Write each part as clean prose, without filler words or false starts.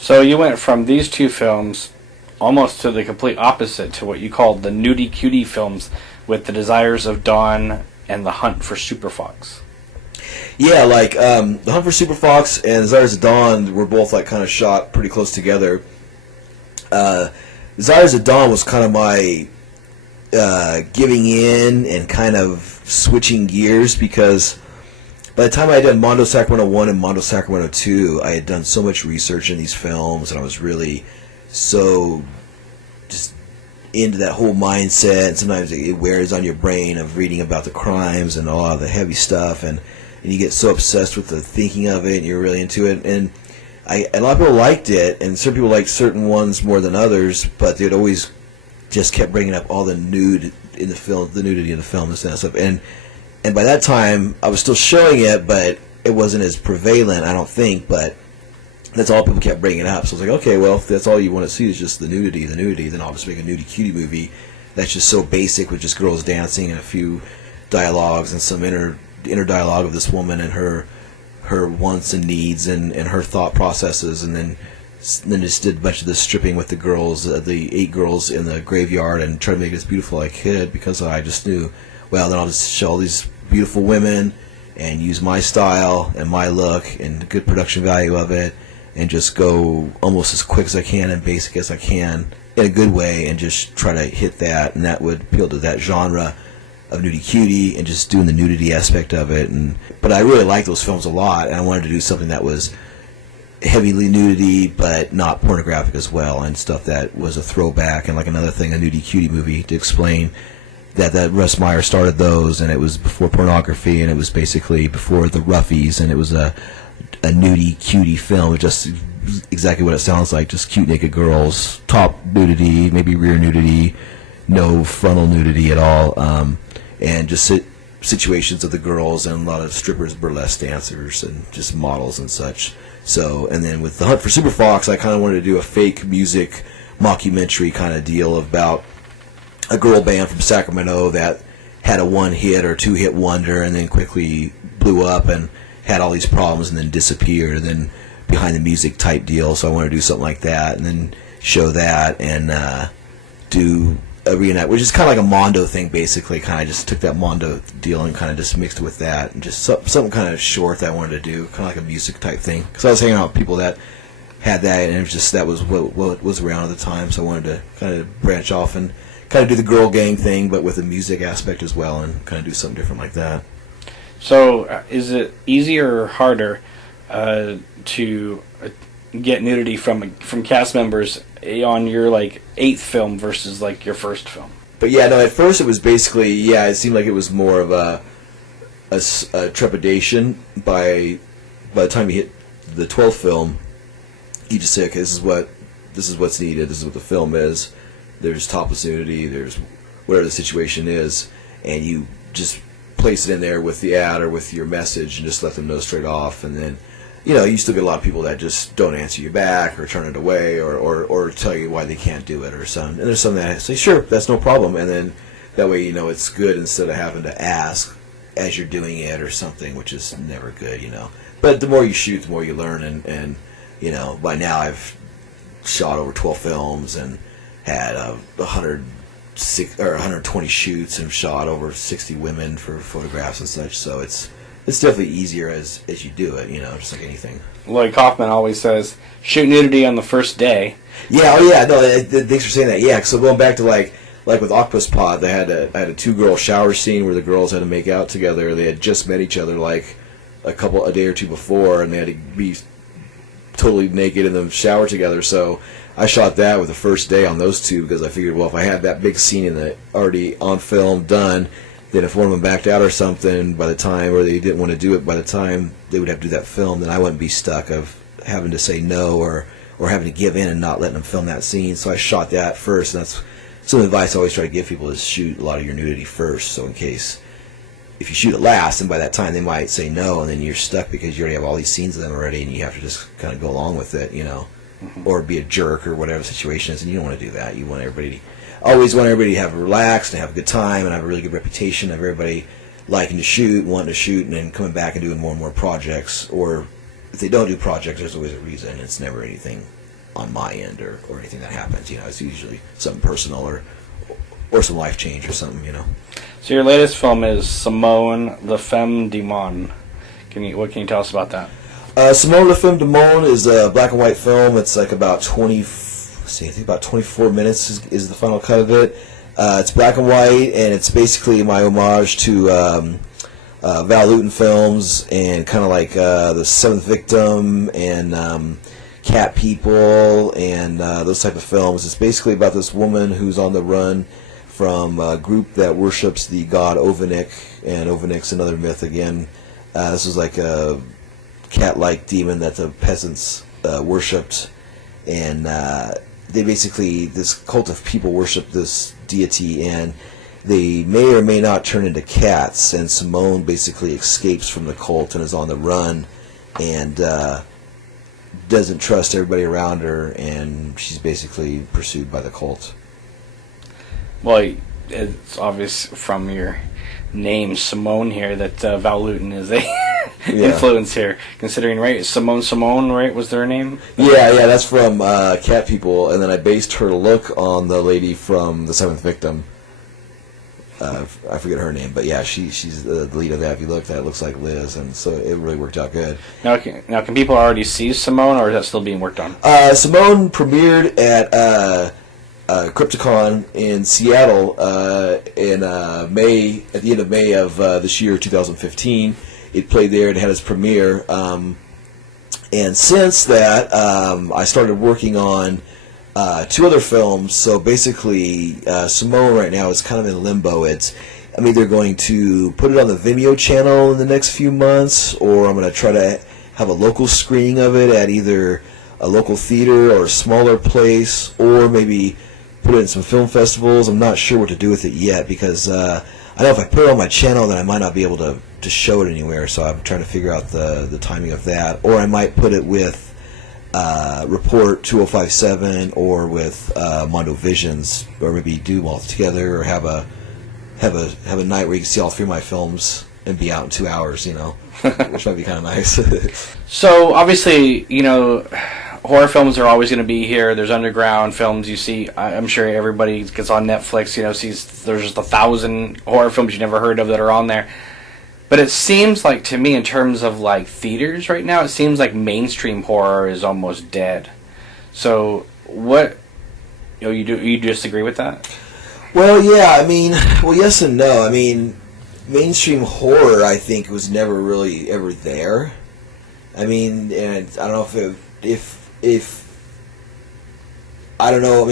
So you went from these two films almost to the complete opposite to what you called the nudie cutie films with The Desires of Dawn and The Hunt for Super Fox. Yeah, like The Hunt for Super Fox and Desires of Dawn were both like kind of shot pretty close together. Desires of Dawn was kind of my giving in and kind of switching gears, because by the time I had done Mondo Sacramento 1 and Mondo Sacramento 2, I had done so much research in these films, and I was really so just into that whole mindset. And sometimes it wears on your brain of reading about the crimes and all of the heavy stuff, and you get so obsessed with the thinking of it, and you're really into it. And a lot of people liked it, and certain people liked certain ones more than others, but they'd always just kept bringing up all the nude in the film, the nudity in the film, this and that stuff. And by that time, I was still showing it, but it wasn't as prevalent, I don't think, but that's all people kept bringing up. So I was like, okay, well, if that's all you want to see is just the nudity, then I'll just make a nudie cutie movie that's just so basic, with just girls dancing and a few dialogues and some inner dialogue of this woman and her wants and needs and her thought processes, and then just did a bunch of the stripping with the girls, the 8 girls in the graveyard, and tried to make it as beautiful as I could, because I just knew, well, then I'll just show all these beautiful women and use my style and my look and the good production value of it, and just go almost as quick as I can and basic as I can in a good way, and just try to hit that, and that would appeal to that genre of nudie cutie and just doing the nudity aspect of it. But I really liked those films a lot, and I wanted to do something that was heavily nudity but not pornographic as well, and stuff that was a throwback. And like another thing, a nudie cutie movie, to explain that Russ Meyer started those, and it was before pornography, and it was basically before the roughies, and it was a nudie cutie film, just exactly what it sounds like, just cute naked girls, top nudity, maybe rear nudity, no frontal nudity at all, and just situations of the girls, and a lot of strippers, burlesque dancers, and just models and such. So, and then with The Hunt for Super Fox, I kind of wanted to do a fake music mockumentary kind of deal about a girl band from Sacramento that had a one-hit or two-hit wonder, and then quickly blew up and had all these problems, and then disappeared, and then behind the music type deal. So I wanted to do something like that, and then show that, and do a reenact, which is kind of like a Mondo thing, basically. Kind of just took that Mondo deal and kind of just mixed it with that, and just something kind of short that I wanted to do, kind of like a music type thing. Because I was hanging out with people that had that, and it was just, that was what was around at the time. So I wanted to kind of branch off and kind of do the girl gang thing, but with a music aspect as well, and kind of do something different like that. So is it easier or harder to get nudity from cast members on your like 8th film versus like your first film? But yeah, no, at first it was basically, it seemed like it was more of a trepidation. By the time you hit the 12th film, you just say, okay, this is what's needed, this is what the film is. There's topless nudity, there's whatever the situation is, and you just place it in there with the ad or with your message, and just let them know straight off. And then, you still get a lot of people that just don't answer you back, or turn it away, or tell you why they can't do it, or something. And there's some that say, sure, that's no problem, and then that way it's good, instead of having to ask as you're doing it or something, which is never good, But the more you shoot, the more you learn, and by now I've shot over 12 films and had 120 shoots, and shot over 60 women for photographs and such. So it's definitely easier as you do it, just like anything. Like Kaufman always says, shoot nudity on the first day. Yeah, no, thanks for saying that. Yeah, so going back to like with Octopus Pod, I had a 2-girl shower scene where the girls had to make out together. They had just met each other like a day or two before, and they had to be totally naked in the shower together. So I shot that with the first day on those two, because I figured, well, if I had that big scene in the already on film done, then if one of them backed out or something by the time, or they didn't want to do it by the time they would have to do that film, then I wouldn't be stuck of having to say no, or having to give in and not letting them film that scene. So I shot that first, and that's some advice I always try to give people, is shoot a lot of your nudity first, so in case if you shoot it last, and by that time they might say no, and then you're stuck because you already have all these scenes of them already, and you have to just kind of go along with it, or be a jerk, or whatever the situation is, and you don't want to do that. You want always want everybody to have relaxed and have a good time, and have a really good reputation of everybody liking to shoot, wanting to shoot, and then coming back and doing more and more projects. Or if they don't do projects, there's always a reason. It's never anything on my end or anything that happens. It's usually something personal or some life change or something. So your latest film is Simone the Femme du Monde. What can you tell us about that? Simone le Femme du Monde is a black and white film. It's like about 24 minutes is the final cut of it. It's black and white, and it's basically my homage to Val Lewton films and kind of like The Seventh Victim and Cat People and those type of films. It's basically about this woman who's on the run from a group that worships the god Ovinik, and Ovinik's another myth again. This is like a cat-like demon that the peasants worshipped, and they basically, this cult of people worship this deity, and they may or may not turn into cats, and Simone basically escapes from the cult and is on the run, and doesn't trust everybody around her, and she's basically pursued by the cult. Well, it's obvious from your name, Simone, here, that Val Lewton is a influence here, considering, right? Simone, right, was their name? Yeah, that's from Cat People, and then I based her look on the lady from The Seventh Victim. I forget her name, but yeah, she's the lead of that. If you look, that looks like Liz, and so it really worked out good. Now, can people already see Simone, or is that still being worked on? Simone premiered at Crypticon in Seattle in May, at the end of May of this year, 2015. It played there and had its premiere. And since that, I started working on 2 other films. So basically, Simone right now is kind of in limbo. I'm either going to put it on the Vimeo channel in the next few months, or I'm going to try to have a local screening of it at either a local theater or a smaller place, or maybe put it in some film festivals. I'm not sure what to do with it yet, because I know if I put it on my channel, then I might not be able to show it anywhere, so I'm trying to figure out the timing of that. Or I might put it with Report 2057 or with Mondo Visions, or maybe do them all together, or have a night where you can see all 3 of my films and be out in 2 hours, which might be kind of nice. So, obviously, horror films are always going to be here. There's underground films you see. I'm sure everybody gets on Netflix, sees there's just 1,000 horror films you never heard of that are on there. But it seems like, to me, in terms of like theaters right now, it seems like mainstream horror is almost dead. So, what you disagree with that? Well, yeah. Yes and no. Mainstream horror, I think, was never really ever there. And I don't know if I don't know.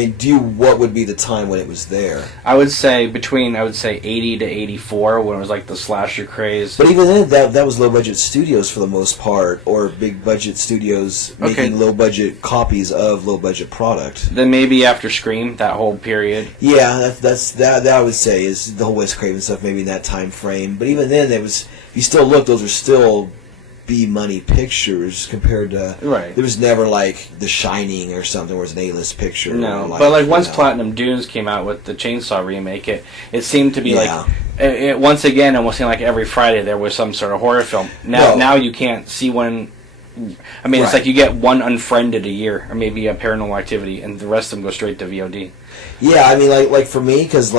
What would be the time when it was there? I would say 80 to 84, when it was like the slasher craze. But even then, that was low budget studios for the most part, or big budget studios making low budget copies of low budget product. Then maybe after Scream, that whole period. Yeah, that I would say is the whole Wes Craven stuff. Maybe in that time frame. But even then, if you still look, those are still B-money pictures compared to... Right. There was never, like, The Shining or something where it's an A-list picture. No, but, once Platinum Dunes came out with the Chainsaw remake, it seemed to be, once again, almost seemed like every Friday there was some sort of horror film. Now you can't see one... It's like you get one Unfriended a year, or maybe a Paranormal Activity, and the rest of them go straight to VOD. Yeah, like for me, because,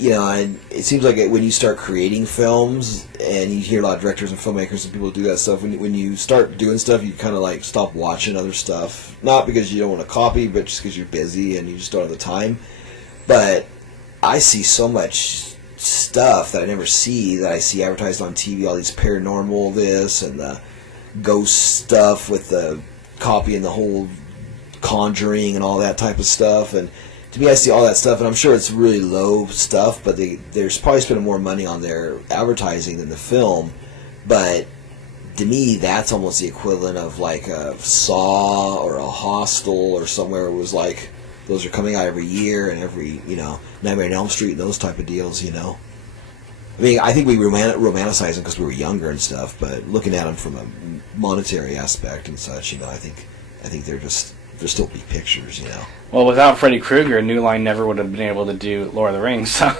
it seems like when you start creating films, and you hear a lot of directors and filmmakers and people do that stuff, when you start doing stuff, you kind of stop watching other stuff. Not because you don't want to copy, but just because you're busy and you just don't have the time. But I see so much stuff that I never see, that I see advertised on TV, all these paranormal this and the ghost stuff with the copy and the whole Conjuring and all that type of stuff. And to me, I see all that stuff, and I'm sure it's really low stuff, but they're probably spending more money on their advertising than the film. But to me, that's almost the equivalent of a Saw or a Hostel or somewhere. It was those are coming out every year, and every Nightmare on Elm Street and those type of deals. I think we romanticize them because we were younger and stuff, but looking at them from a monetary aspect and such, I think they're still big pictures, Well, without Freddy Krueger, New Line never would have been able to do Lord of the Rings. So.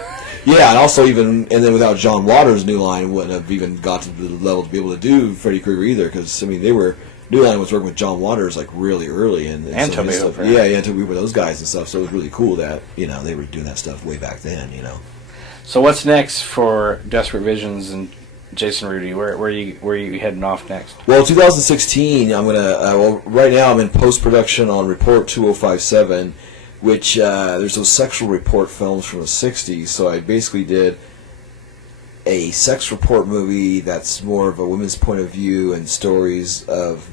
Yeah, and also then without John Waters, New Line wouldn't have even got to the level to be able to do Freddy Krueger either, because they were New Line was working with John Waters like really early, and Toby Hooper. Yeah, Toby Hooper, those guys and stuff. So it was really cool that they were doing that stuff way back then. So what's next for Desperate Visions and Jason Rudy? Where are you heading off next? Well, 2016, I'm gonna. Right now I'm in post production on Report 2057, which there's those sexual report films from the '60s. So I basically did a sex report movie that's more of a women's point of view and stories of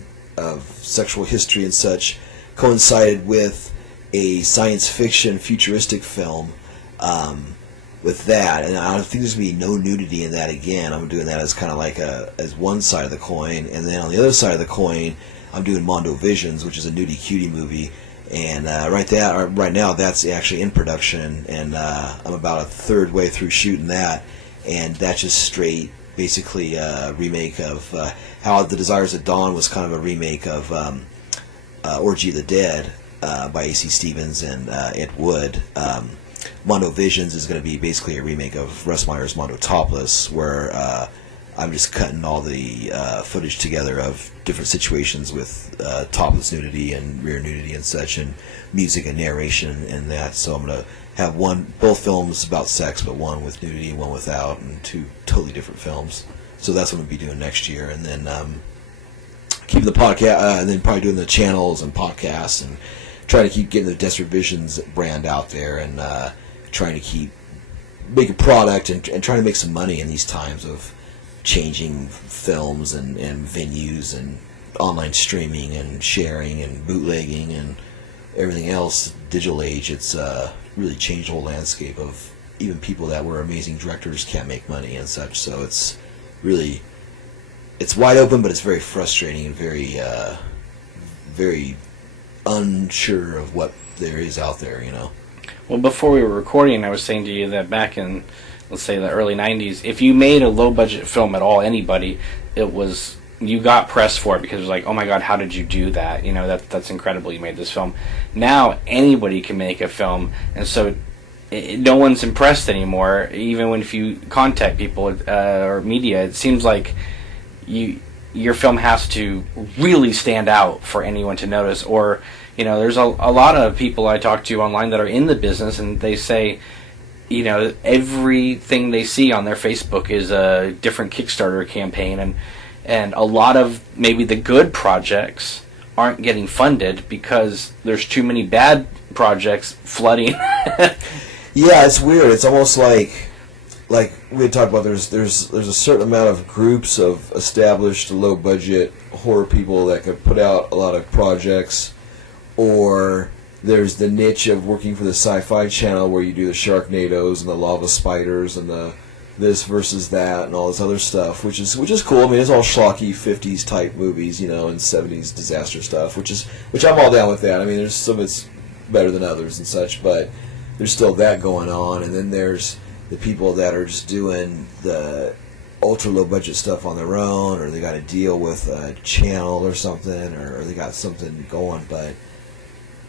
sexual history and such, coincided with a science fiction futuristic film. With that, and I don't think there's going to be no nudity in that again. I'm doing that as kind of like as one side of the coin, and then on the other side of the coin, I'm doing Mondo Visions, which is a nudie cutie movie, and right now that's actually in production, and I'm about a third way through shooting that, and that's just straight, basically a remake of How the Desires of Dawn was kind of a remake of Orgy of the Dead by A.C. Stevens and Ed Wood. Mondo Visions is going to be basically a remake of Russ Meyer's Mondo Topless, where I'm just cutting all the footage together of different situations with topless nudity and rear nudity and such, and music and narration and that. So I'm going to have both films about sex, but one with nudity and one without, and two totally different films. So that's what I'm going to be doing next year, and then keeping the podcast, and then probably doing the channels and podcasts, and trying to keep getting the Desperate Visions brand out there, and trying to keep make a product and trying to make some money in these times of changing films and venues and online streaming and sharing and bootlegging and everything else. Digital age, it's really changed the whole landscape of even people that were amazing directors can't make money and such. So it's really, it's wide open, but it's very frustrating and very very unsure of what there is out there, Well, before we were recording, I was saying to you that back in, let's say, the early 90s, if you made a low-budget film at all, anybody, you got press for it because it was like, oh my god, how did you do that? That's incredible, you made this film. Now, anybody can make a film, and so no one's impressed anymore, even if you contact people or media. It seems like your film has to really stand out for anyone to notice, or there's a lot of people I talk to online that are in the business, and they say everything they see on their Facebook is a different Kickstarter campaign, and a lot of maybe the good projects aren't getting funded because there's too many bad projects flooding. Yeah, it's weird. It's almost like we had talked about, there's a certain amount of groups of established low budget horror people that could put out a lot of projects, or there's the niche of working for the Sci-Fi Channel where you do the Sharknadoes and the Lava Spiders and the this versus that and all this other stuff, which is cool. I mean, it's all schlocky 50s type movies, and 70s disaster stuff, which I'm all down with that. I mean, there's some it's better than others and such, but there's still that going on. And then there's the people that are just doing the ultra low budget stuff on their own, or they got to deal with a channel or something, or they got something going, but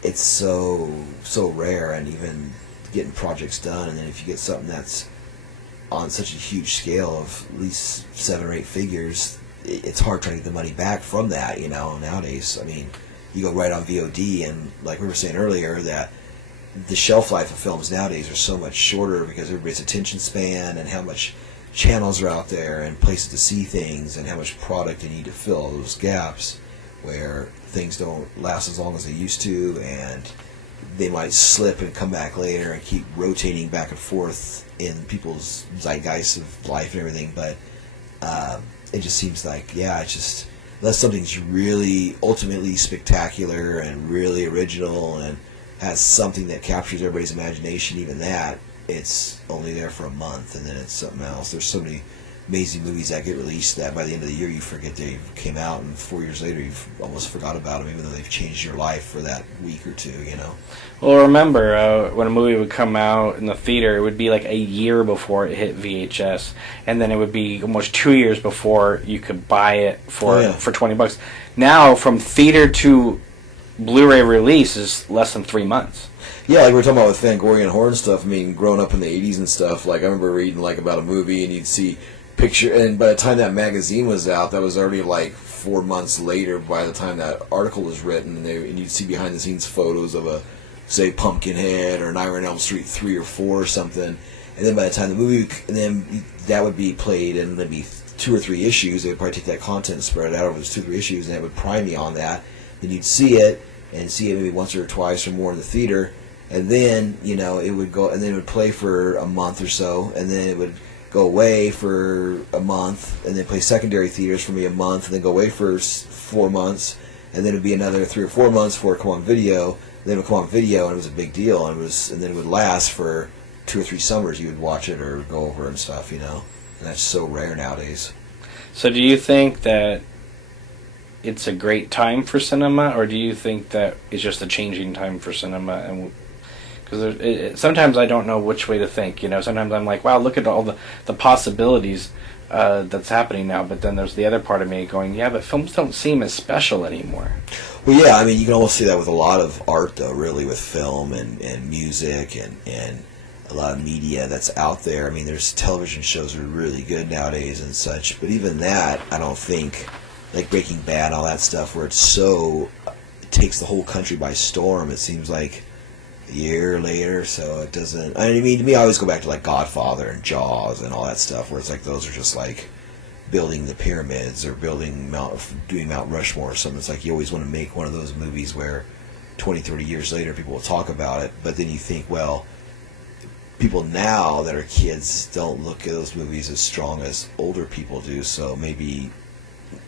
it's so rare, and even getting projects done. And then if you get something that's on such a huge scale of at least 7 or 8 figures, it's hard trying to get the money back from that, nowadays. I mean, you go right on VOD, and like we were saying earlier, that the shelf life of films nowadays are so much shorter because everybody's attention span and how much channels are out there and places to see things and how much product they need to fill those gaps where things don't last as long as they used to, and they might slip and come back later and keep rotating back and forth in people's zeitgeist of life and everything. But it just seems like, unless something's really ultimately spectacular and really original and has something that captures everybody's imagination, even that, it's only there for a month and then it's something else. There's so many amazing movies that get released that by the end of the year you forget they came out, and 4 years later you've almost forgot about them, even though they've changed your life for that week or two, Well, remember, when a movie would come out in the theater, it would be like a year before it hit VHS, and then it would be almost 2 years before you could buy it for $20. Now, from theater to Blu-ray release is less than 3 months. Yeah, like we were talking about with Fangorian horror and stuff. I mean, growing up in the 80s and stuff, like I remember reading about a movie and you'd see picture, and by the time that magazine was out, that was already like 4 months later by the time that article was written, and you'd see behind the scenes photos of a, say, Pumpkinhead or Nightmare on Elm Street 3 or 4 or something, and then by the time the movie, and then that would be played, and there'd be 2 or 3 issues. They would probably take that content and spread it out over those 2 or 3 issues, and that would prime you on that. Then you'd see it, and see it maybe once or twice or more in the theater, and then, you know, it would go, and then it would play for a month or so, and then it would go away for a month, and then play secondary theaters for maybe a month, and then go away for 4 months, and then it would be another 3 or 4 months before it would come on video. Then it would come on video, and it was a big deal, and then it would last for 2 or 3 summers. You would watch it or go over and stuff, you know, and that's so rare nowadays. So do you think that it's a great time for cinema, or do you think that it's just a changing time for cinema? And because sometimes I don't know which way to think, you know. Sometimes I'm like, wow, look at all the possibilities that's happening now. But then there's the other part of me going, yeah, but films don't seem as special anymore. Well, yeah, I mean, you can almost see that with a lot of art, though, really, with film and music and a lot of media that's out there. I mean, there's television shows that are really good nowadays and such, but even that, I don't think, like Breaking Bad, all that stuff, where it takes the whole country by storm. It seems like a year later, so it doesn't. I mean, to me, I always go back to like Godfather and Jaws and all that stuff, where it's like those are just like building the pyramids or doing Mount Rushmore or something. It's like you always want to make one of those movies where 20, 30 years later people will talk about it, but then you think, well, people now that are kids don't look at those movies as strong as older people do, so maybe,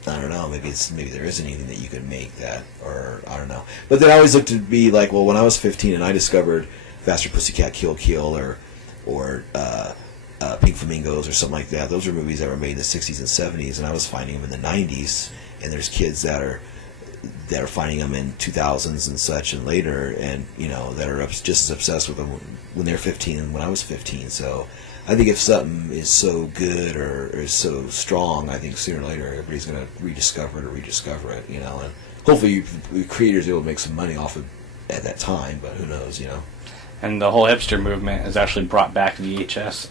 I don't know, maybe there isn't anything that you could make that, or I don't know. But then I always look to be like, well, when I was 15 and I discovered Faster Pussycat Kill Kill or Pink Flamingos or something like that, those are movies that were made in the 60s and 70s, and I was finding them in the 90s, and there's kids that are finding them in 2000s and such and later, and, you know, that are just as obsessed with them when they're 15 and when I was 15. So I think if something is so good or is so strong, I think sooner or later everybody's going to rediscover it, you know, and hopefully creators will be able to make some money off of at that time, but who knows, you know. And the whole hipster movement has actually brought back VHS.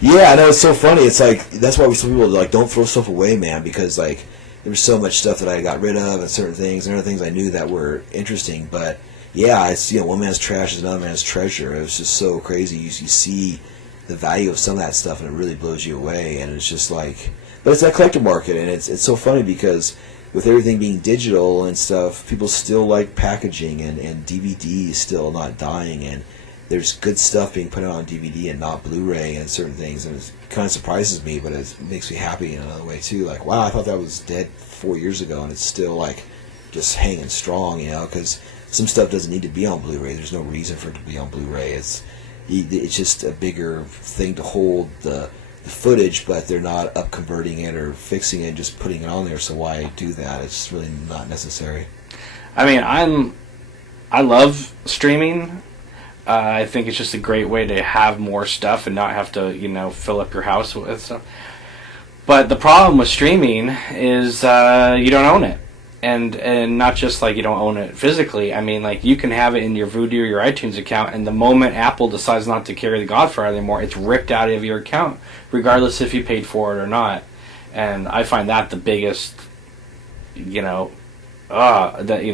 Yeah, I know, it's so funny. It's like, that's why we tell people, like, don't throw stuff away, man, because, like, there was so much stuff that I got rid of and certain things and other things I knew that were interesting, but yeah, it's, you know, one man's trash is another man's treasure. It was just so crazy. You see the value of some of that stuff, and it really blows you away, and it's just like, but it's that collector market, and it's so funny because with everything being digital and stuff, people still like packaging, and DVD is still not dying, and there's good stuff being put out on DVD and not Blu-ray and certain things, and it kind of surprises me, but it makes me happy in another way too. Like, wow, I thought that was dead 4 years ago, and it's still like just hanging strong, you know, because some stuff doesn't need to be on Blu-ray. There's no reason for it to be on Blu-ray. It's just a bigger thing to hold the footage, but they're not up converting it or fixing it and just putting it on there, so why do that? It's really not necessary. I mean, I love streaming. I think it's just a great way to have more stuff and not have to, you know, fill up your house with stuff. But the problem with streaming is you don't own it. And not just like you don't own it physically. I mean, like, you can have it in your Vudu or your iTunes account, and the moment Apple decides not to carry the Godfather anymore, it's ripped out of your account, regardless if you paid for it or not. And I find that the biggest, you know,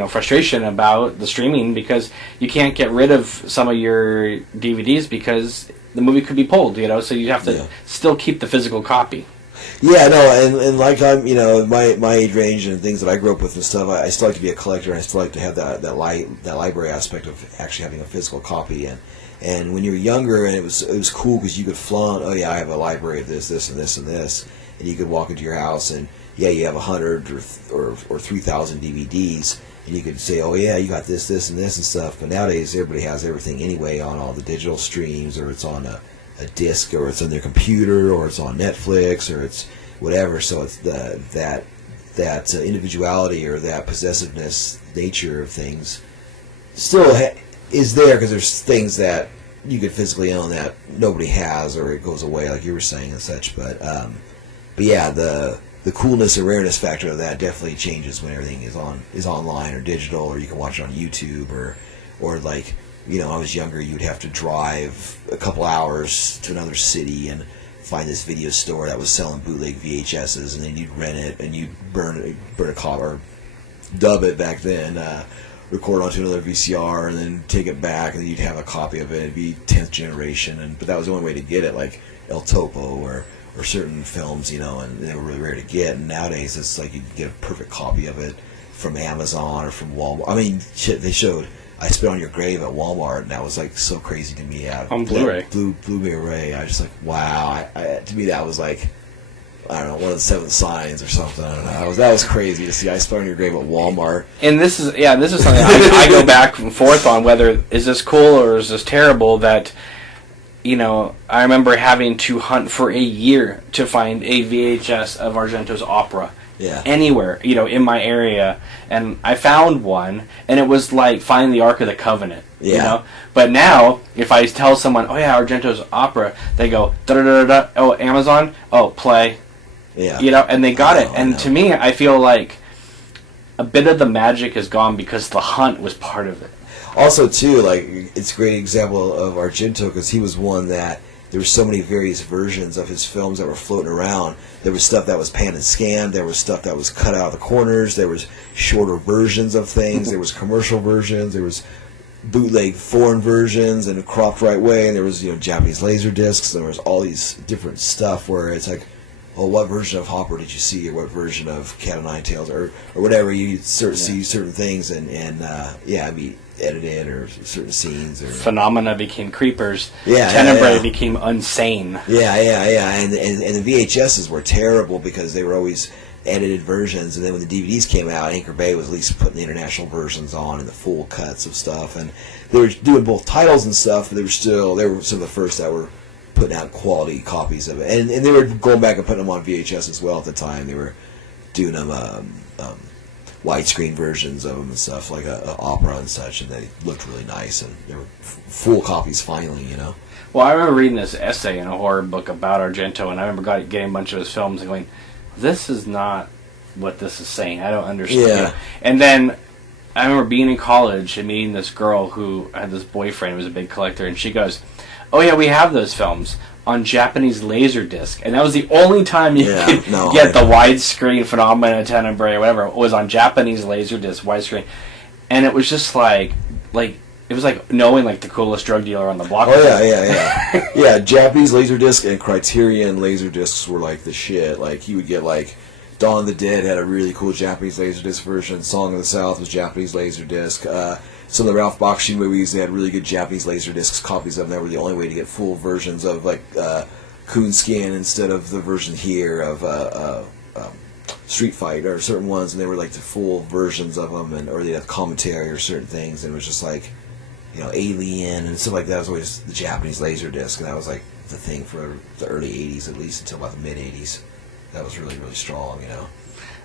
frustration about the streaming, because you can't get rid of some of your DVDs because the movie could be pulled, you know, so you have to still keep the physical copy. Yeah, no, and like I'm, you know, my age range and things that I grew up with and stuff, I still like to be a collector, and I still like to have that library aspect of actually having a physical copy. And when you were younger, and it was cool because you could flaunt, oh yeah, I have a library of this, and this, and this, and you could walk into your house and yeah, you have 100 or 3,000 DVDs, and you could say, oh yeah, you got this, and this and stuff. But nowadays, everybody has everything anyway on all the digital streams, or it's on a disc, or it's on their computer, or it's on Netflix, or it's whatever. So it's that individuality or that possessiveness nature of things still is there, because there's things that you could physically own that nobody has, or it goes away, like you were saying and such. But yeah, the coolness and rareness factor of that definitely changes when everything is online or digital, or you can watch it on YouTube, or like, you know, I was younger, you'd have to drive a couple hours to another city, and find this video store that was selling bootleg VHSs, and then you'd rent it and you'd burn a copy or dub it back then, record onto another VCR, and then take it back, and then you'd have a copy of it. It'd be 10th generation, but that was the only way to get it, like El Topo or certain films, you know, and they were really rare to get. And nowadays, it's like you can get a perfect copy of it from Amazon or from Walmart. I mean, shit, they showed I Spit on Your Grave at Walmart, and that was like so crazy to me. On Blu-ray. Blu-ray. I was just like, wow. To me, that was like, I don't know, one of the 7 signs or something. I don't know. That was crazy to see I Spit on Your Grave at Walmart. And this is something I go back and forth on, whether is this cool or is this terrible. That, you know, I remember having to hunt for a year to find a VHS of Argento's opera. Yeah. Anywhere, you know, in my area, and I found one, and it was like finding the Ark of the Covenant. Yeah. You know, but now if I tell someone, "Oh yeah, Argento's opera," they go, "Da da da da." Oh, Amazon. Oh, play. Yeah. You know, and they got it. I And know. to me, I feel like a bit of the magic is gone because the hunt was part of it. Also, too, like, it's a great example of Argento because he was one that there were so many various versions of his films that were floating around. There was stuff that was pan and scanned. There was stuff that was cut out of the corners. There was shorter versions of things. There was commercial versions. There was bootleg foreign versions and cropped right way. And there was, you know, Japanese laser discs. There was all these different stuff where it's like, well, what version of Hopper did you see, or what version of Cat o' Nine Tails, or whatever. You see certain things, and I mean, edited or certain scenes, or Phenomena became creepers. Yeah, Tenebrae became unsane. Yeah, and the VHSs were terrible because they were always edited versions, and then when the DVDs came out, Anchor Bay was at least putting the international versions on and the full cuts of stuff, and they were doing both titles and stuff, but they were some of the first that were putting out quality copies of it, and they were going back and putting them on VHS as well at the time. They were doing them widescreen versions of them and stuff, like a opera and such, and they looked really nice, and they were full copies finally, you know. Well, I remember reading this essay in a horror book about Argento, and I remember getting a bunch of his films and going, this is not what this is saying. I don't understand. Yeah. You know? And then I remember being in college and meeting this girl who had this boyfriend who was a big collector, and she goes, "Oh yeah, we have those films on Japanese Laserdisc," and that was the only time you could get the widescreen Phenomena, Tenebrae, or whatever. It was on Japanese Laserdisc widescreen, and it was just like it was like knowing like the coolest drug dealer on the block. Oh yeah. Yeah, Japanese Laserdisc and Criterion Laserdiscs were like the shit. Like you would get like Dawn of the Dead had a really cool Japanese Laserdisc version. Song of the South was Japanese Laserdisc. Some of the Ralph Bakshi movies, they had really good Japanese Laserdiscs copies of them. That were the only way to get full versions of like Coonskin instead of the version here of Street Fight or certain ones, and they were like the full versions of them, or they had commentary or certain things, and it was just like, you know, Alien and stuff like that was always the Japanese Laserdisc, and that was like the thing for the early 80s, at least until about the mid 80s. That was really, really strong, you know.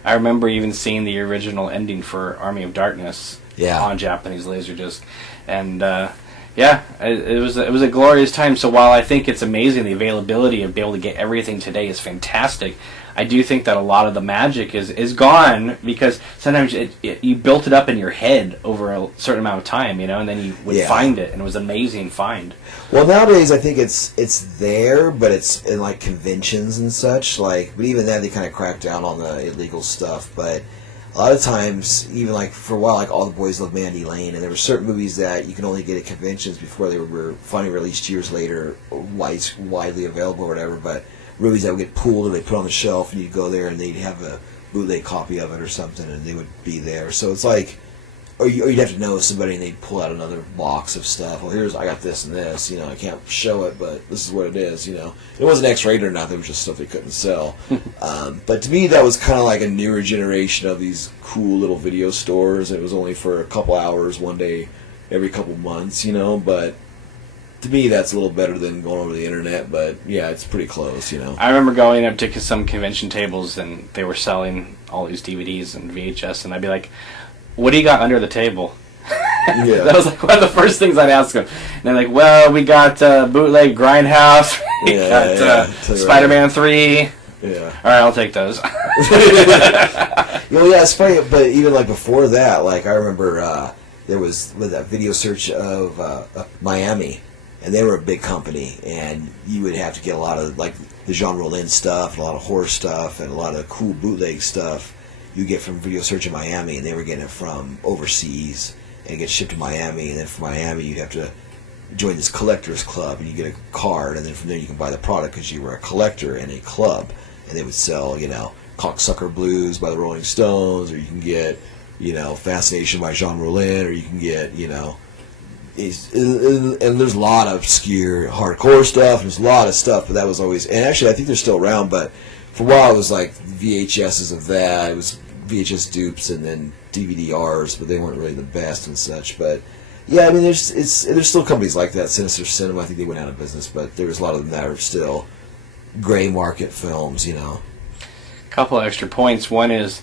I remember even seeing the original ending for Army of Darkness on Japanese Laserdisc, and it was a glorious time. So while I think it's amazing, the availability of being able to get everything today is fantastic, I do think that a lot of the magic is gone because sometimes you built it up in your head over a certain amount of time, you know, and then you would find it, and it was an amazing find. Well, nowadays I think it's there, but it's in like conventions and such. Like, but even then they kind of crack down on the illegal stuff. But a lot of times, even like for a while, like All the Boys Love Mandy Lane, and there were certain movies that you can only get at conventions before they were finally released years later, widely available or whatever. But movies that would get pulled and they put on the shelf, and you'd go there and they'd have a bootleg copy of it or something, and they would be there. So it's like, or you'd have to know somebody, and they'd pull out another box of stuff. Well, I got this and this, you know, I can't show it, but this is what it is, you know. It wasn't X-rated or nothing, it was just stuff they couldn't sell. But to me, that was kind of like a newer generation of these cool little video stores. It was only for a couple hours one day every couple months, you know, but to me, that's a little better than going over the internet, but yeah, it's pretty close, you know. I remember going up to some convention tables, and they were selling all these DVDs and VHS, and I'd be like, "What do you got under the table?" Yeah. That was like one of the first things I'd ask them. And they're like, "Well, we got bootleg Grindhouse, we got Spider-Man 3. Yeah. All right, I'll take those." Well, yeah, it's funny, but even like before that, like I remember there was that video search of Miami. and they were a big company, and you would have to get a lot of like the Jean Rollin stuff, a lot of horror stuff, and a lot of cool bootleg stuff you get from Video Search in Miami, and they were getting it from overseas and get shipped to Miami, and then from Miami you'd have to join this collector's club, and you get a card, and then from there you can buy the product because you were a collector in a club, and they would sell, you know, Cocksucker Blues by the Rolling Stones, or you can get, you know, Fascination by Jean Rollin, or you can get, you know, and there's a lot of obscure hardcore stuff, there's a lot of stuff, but that was always, and actually I think they're still around, but for a while it was like VHSs of that, it was VHS dupes and then DVD-Rs, but they weren't really the best and such, but yeah, I mean, there's still companies like that. Sinister Cinema, I think they went out of business, but there's a lot of them that are still gray market films, you know. Couple of extra points. One is,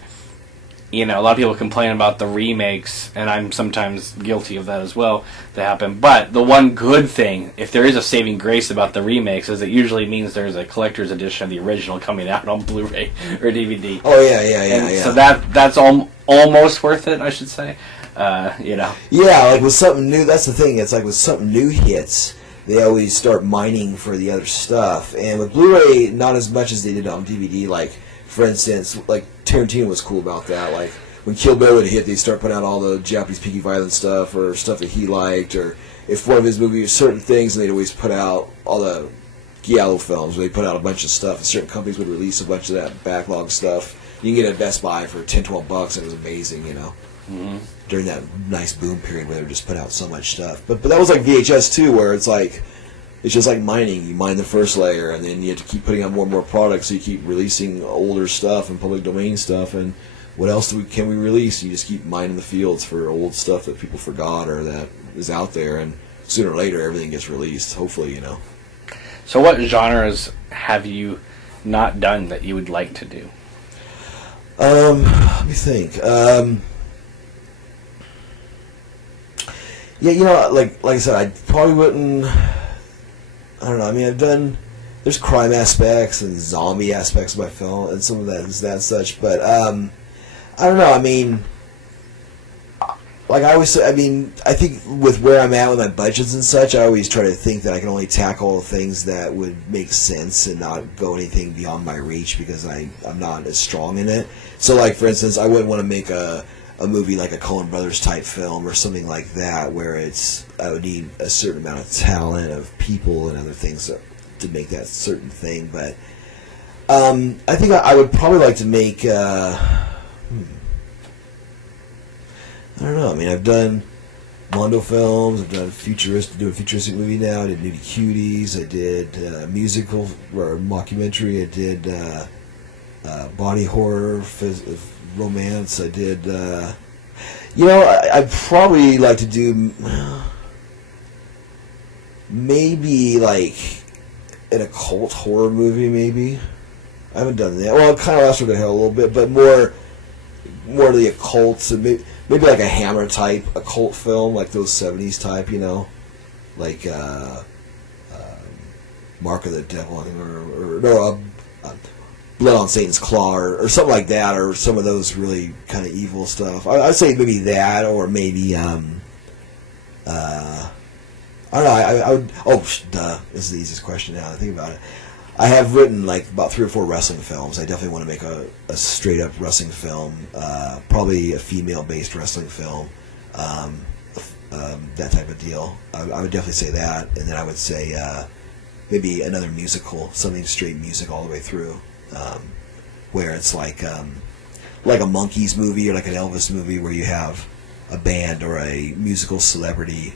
you know, a lot of people complain about the remakes, and I'm sometimes guilty of that as well, that happen. But the one good thing, if there is a saving grace about the remakes, is it usually means there's a collector's edition of the original coming out on Blu-ray or DVD. Oh, yeah. So that's almost worth it, I should say. You know. Yeah, like with something new, that's the thing. It's like with something new hits, they always start mining for the other stuff. And with Blu-ray, not as much as they did on DVD. Like, for instance, like Tarantino was cool about that. Like, when Kill Bill would hit, they'd start putting out all the Japanese peaky violence stuff or stuff that he liked. Or if one of his movies, certain things, and they'd always put out all the Giallo films, where they put out a bunch of stuff. And certain companies would release a bunch of that backlog stuff. You can get it at Best Buy for $10, $12, and it was amazing, you know. Mm-hmm. During that nice boom period where they would just put out so much stuff. But that was like VHS too, where it's just like mining. You mine the first layer, and then you have to keep putting out more and more products, so you keep releasing older stuff and public domain stuff, and what else can we release? You just keep mining the fields for old stuff that people forgot or that is out there, and sooner or later everything gets released, hopefully, you know. So what genres have you not done that you would like to do? Let me think. Yeah, you know, like I said, I probably wouldn't. I don't know. I mean, there's crime aspects and zombie aspects of my film, and some of that is that such. But I don't know. I mean, like I always say, I mean, I think with where I'm at with my budgets and such, I always try to think that I can only tackle things that would make sense and not go anything beyond my reach, because I'm not as strong in it. So, like for instance, I wouldn't want to make a movie like a Coen Brothers type film or something like that, where I would need a certain amount of talent of people and other things to make that certain thing. But I think I would probably like to make. I don't know. I mean, I've done Mondo films. I've done a futuristic movie now. I did Nudie Cuties. I did a musical or a mockumentary. I did body horror. Romance. I did, you know, I'd probably like to do maybe like an occult horror movie, maybe. I haven't done that. Well, kind of Last Word to Hell a little bit, but more of the occult, so maybe like a Hammer type occult film, like those 70s type, you know, like Mark of the Devil, I think, or no, Blood on Satan's Claw, or something like that, or some of those really kind of evil stuff. I'd say maybe that, or maybe, I don't know, I would, duh, this is the easiest question now to think about it. I have written like about 3 or 4 wrestling films. I definitely want to make a straight up wrestling film, probably a female-based wrestling film, that type of deal. I would definitely say that, and then I would say maybe another musical, something straight music all the way through. Where it's like a Monkees movie or like an Elvis movie, where you have a band or a musical celebrity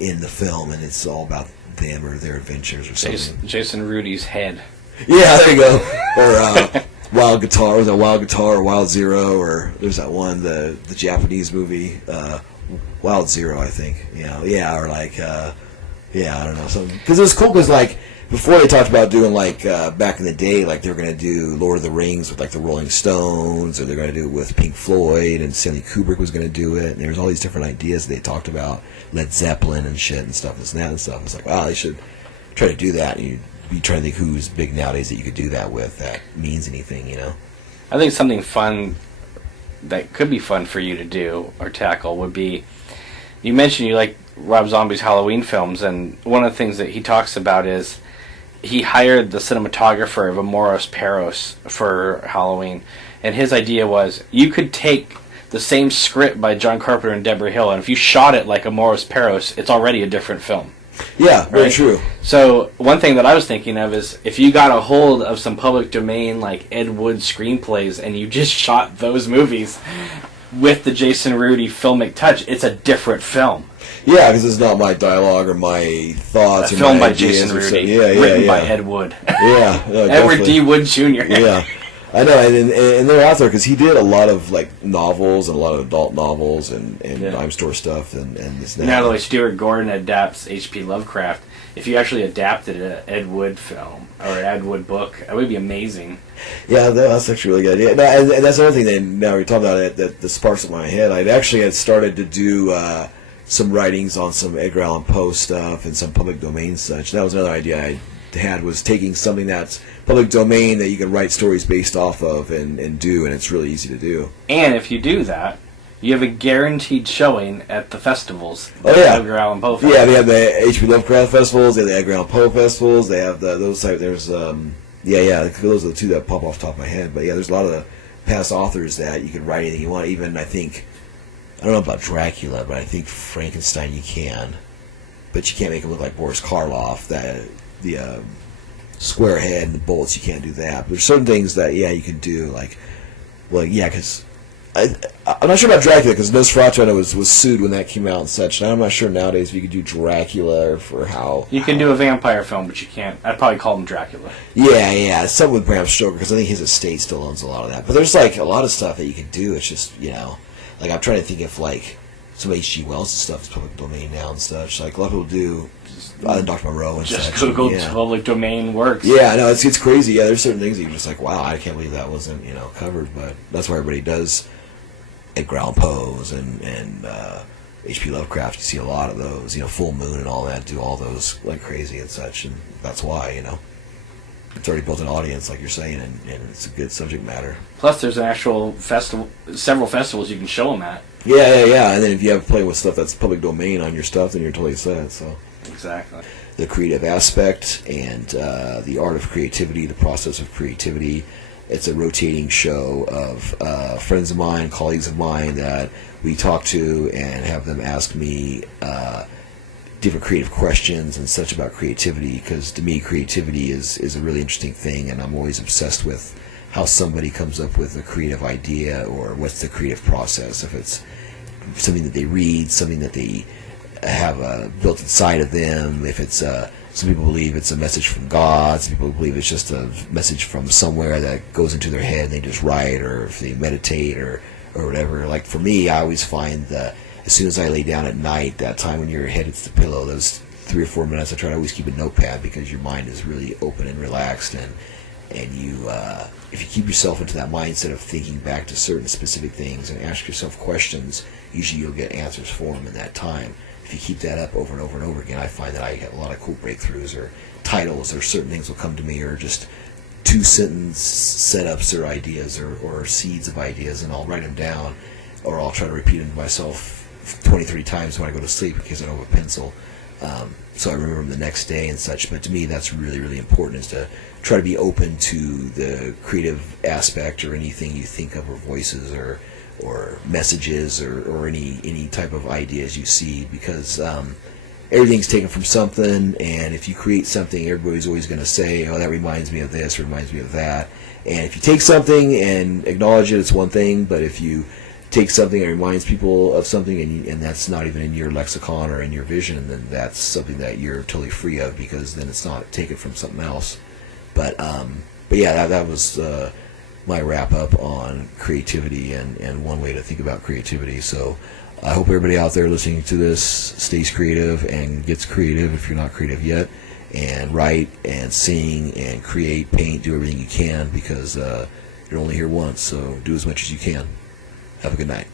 in the film, and it's all about them or their adventures or something. Jason Rudy's head. Yeah, there you go. Or Wild Guitar, was a Wild Guitar or Wild Zero, or there's that one, the Japanese movie, Wild Zero, I think. You know, yeah, or like, I don't know, something. Because it was cool, because like, before they talked about doing, like, back in the day, like, they were going to do Lord of the Rings with, like, the Rolling Stones, or they're going to do it with Pink Floyd, and Stanley Kubrick was going to do it, and there was all these different ideas they talked about, Led Zeppelin and shit and stuff, this and that and stuff. It's like, wow, they should try to do that, and you'd be trying to think who's big nowadays that you could do that with that means anything, you know? I think something fun that could be fun for you to do or tackle would be, you mentioned you like Rob Zombie's Halloween films, and one of the things that he talks about is he hired the cinematographer of Amoros Peros for Halloween, and his idea was you could take the same script by John Carpenter and Deborah Hill, and if you shot it like Amoros Peros, it's already a different film. Yeah, very true. So one thing that I was thinking of is if you got a hold of some public domain like Ed Wood screenplays and you just shot those movies with the Jason Rudy filmic touch, it's a different film. Yeah, because it's not my dialogue or my thoughts. A or film my by Jason Rudy, written by Ed Wood. Yeah, no, Edward D. Wood Jr. Yeah, I know, and they're out there because he did a lot of like novels and a lot of adult novels and dime store stuff and this. You know, the way Stuart Gordon adapts H.P. Lovecraft. If you actually adapted an Ed Wood film or an Ed Wood book, that would be amazing. Yeah, that's actually really good. Yeah, no, and that's another thing that now we're talking about it that sparks in my head. I actually had started to do some writings on some Edgar Allan Poe stuff and some public domain such. That was another idea I had, was taking something that's public domain that you can write stories based off of and do, and it's really easy to do. And if you do that, you have a guaranteed showing at the festivals. Oh yeah, Edgar Allan Poe festivals. Yeah, they have the H.P. Lovecraft festivals. They have the Edgar Allan Poe festivals. They have those type. There's those are the two that pop off the top of my head. But yeah, there's a lot of the past authors that you can write anything you want. Even I think, I don't know about Dracula, but I think Frankenstein you can, but you can't make him look like Boris Karloff. The square head and the bullets, you can't do that. But there's certain things that you can do, because I'm not sure about Dracula because Nosferatu I know was sued when that came out and such. And I'm not sure nowadays if you could do Dracula or for how you can do a vampire film, but you can't. I'd probably call him Dracula. Yeah, something with Bram Stoker because I think his estate still owns a lot of that. But there's like a lot of stuff that you can do. It's just like I'm trying to think if like some H.G. Wells stuff is public domain now and such. Like a lot of people do. Dr. Moreau and just such. Google public domain works. Yeah, no, it's crazy. Yeah, there's certain things that you're just like, wow, I can't believe that wasn't covered. But that's why everybody does Edgar Allan Poe's and H.P. Lovecraft. You see a lot of those. Full Moon and all that. Do all those like crazy and such, and that's why it's already built an audience, like you're saying, and it's a good subject matter. Plus, there's an actual festival, several festivals you can show them at. Yeah, and then if you have play with stuff that's public domain on your stuff, then you're totally set. So. Exactly. The creative aspect and the art of creativity, the process of creativity. It's a rotating show of friends of mine, colleagues of mine that we talk to and have them ask me different creative questions and such about creativity, because to me creativity is a really interesting thing, and I'm always obsessed with how somebody comes up with a creative idea or what's the creative process. If it's something that they read, something that they have built inside of them. If it's some people believe it's a message from God, some people believe it's just a message from somewhere that goes into their head and they just write, or if they meditate or whatever. Like for me, I always find that as soon as I lay down at night, that time when your head hits the pillow, those 3 or 4 minutes, I try to always keep a notepad because your mind is really open and relaxed, and you if you keep yourself into that mindset of thinking back to certain specific things and ask yourself questions, usually you'll get answers for them in that time. If you keep that up over and over and over again, I find that I get a lot of cool breakthroughs or titles, or certain things will come to me, or just 2-sentence setups or ideas or seeds of ideas, and I'll write them down, or I'll try to repeat them to myself 20-30 times when I go to sleep because I don't have a pencil, so I remember them the next day and such. But to me, that's really, really important, is to try to be open to the creative aspect, or anything you think of, or voices, or messages, or any type of ideas you see, because everything's taken from something, and if you create something, everybody's always going to say, oh, that reminds me of this, or reminds me of that. And if you take something and acknowledge it, it's one thing, but if you take something that reminds people of something, and that's not even in your lexicon or in your vision, then that's something that you're totally free of, because then it's not taken from something else. But yeah, that was my wrap up on creativity and one way to think about creativity. So I hope everybody out there listening to this stays creative and gets creative if you're not creative yet, and write and sing and create, paint, do everything you can, because you're only here once, so do as much as you can. Have a good night.